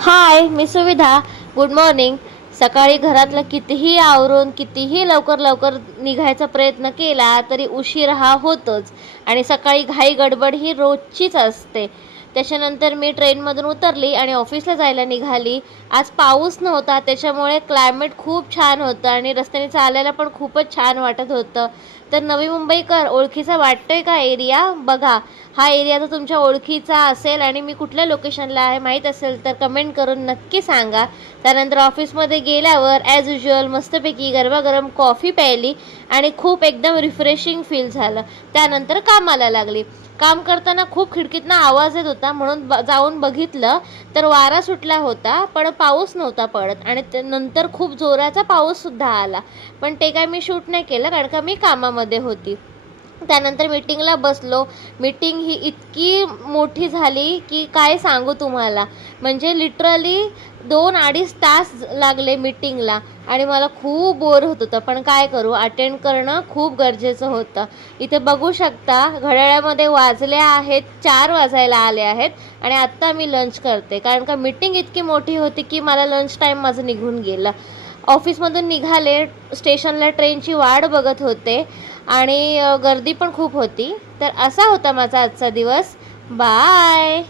हाय, मी सुविधा. Good morning. सकाळी घरातलं कितीही आवरून कितीही लवकर लवकर निघायचा प्रयत्न केला तरी उशीर हा होतोच आणि सकाळी घाई गडबड ही रोजचीच असते. त्याच्यानंतर मी ट्रेनमधून उतरली आणि ऑफिसला जायला निघाली. आज पाऊस नव्हता, त्याच्यामुळे क्लायमेट खूप छान होतं आणि रस्त्याने चालायला पण खूपच छान वाटत होतं. तर नवी मुंबईकर, ओळखीचा वाटतोय का एरिया? बघा, हा एरिया तर तुमच्या ओळखीचा असेल आणि मी कुठल्या लोकेशनला आहे माहीत असेल तर कमेंट करून नक्की सांगा. त्यानंतर ऑफिसमध्ये गेल्यावर ॲज युजल मस्तपैकी गरमागरम कॉफी प्यायली आणि खूप एकदम रिफ्रेशिंग फील झालं. त्यानंतर कामाला लागली. काम करताना खूप खिडकीतनं आवाज येत होता, म्हणून जाऊन बघितलं तर वारा सुटला होता, पण पाऊस नव्हता पडत आणि नंतर खूप जोराचा पाऊससुद्धा आला. पण ते काय मी शूट नाही केलं, कारण का मी कामामध्ये होती. त्यानंतर मीटिंगला बसलो. मीटिंग ही इतकी मोठी झाली की काय सांगू तुम्हाला. म्हणजे लिटरली 2-2.5 तास लागले मीटिंगला आणि मला खूप बोर होत होतं. पण काय करू, अटेंड करणं खूप गरजेचं होतं. इथे बघू शकता घड्याळामध्ये वाजले आहेत 4 वाजायला आले आहेत आणि आत्ता मी लंच करते, कारण का मीटिंग इतकी मोठी होती की मला लंच टाईम माझं निघून गेला. ऑफिसमधून निघाले, स्टेशनला ट्रेनची वाट बघत होते आणि गर्दी पण खूप होती. तर असा होता माझा आजचा दिवस. बाय.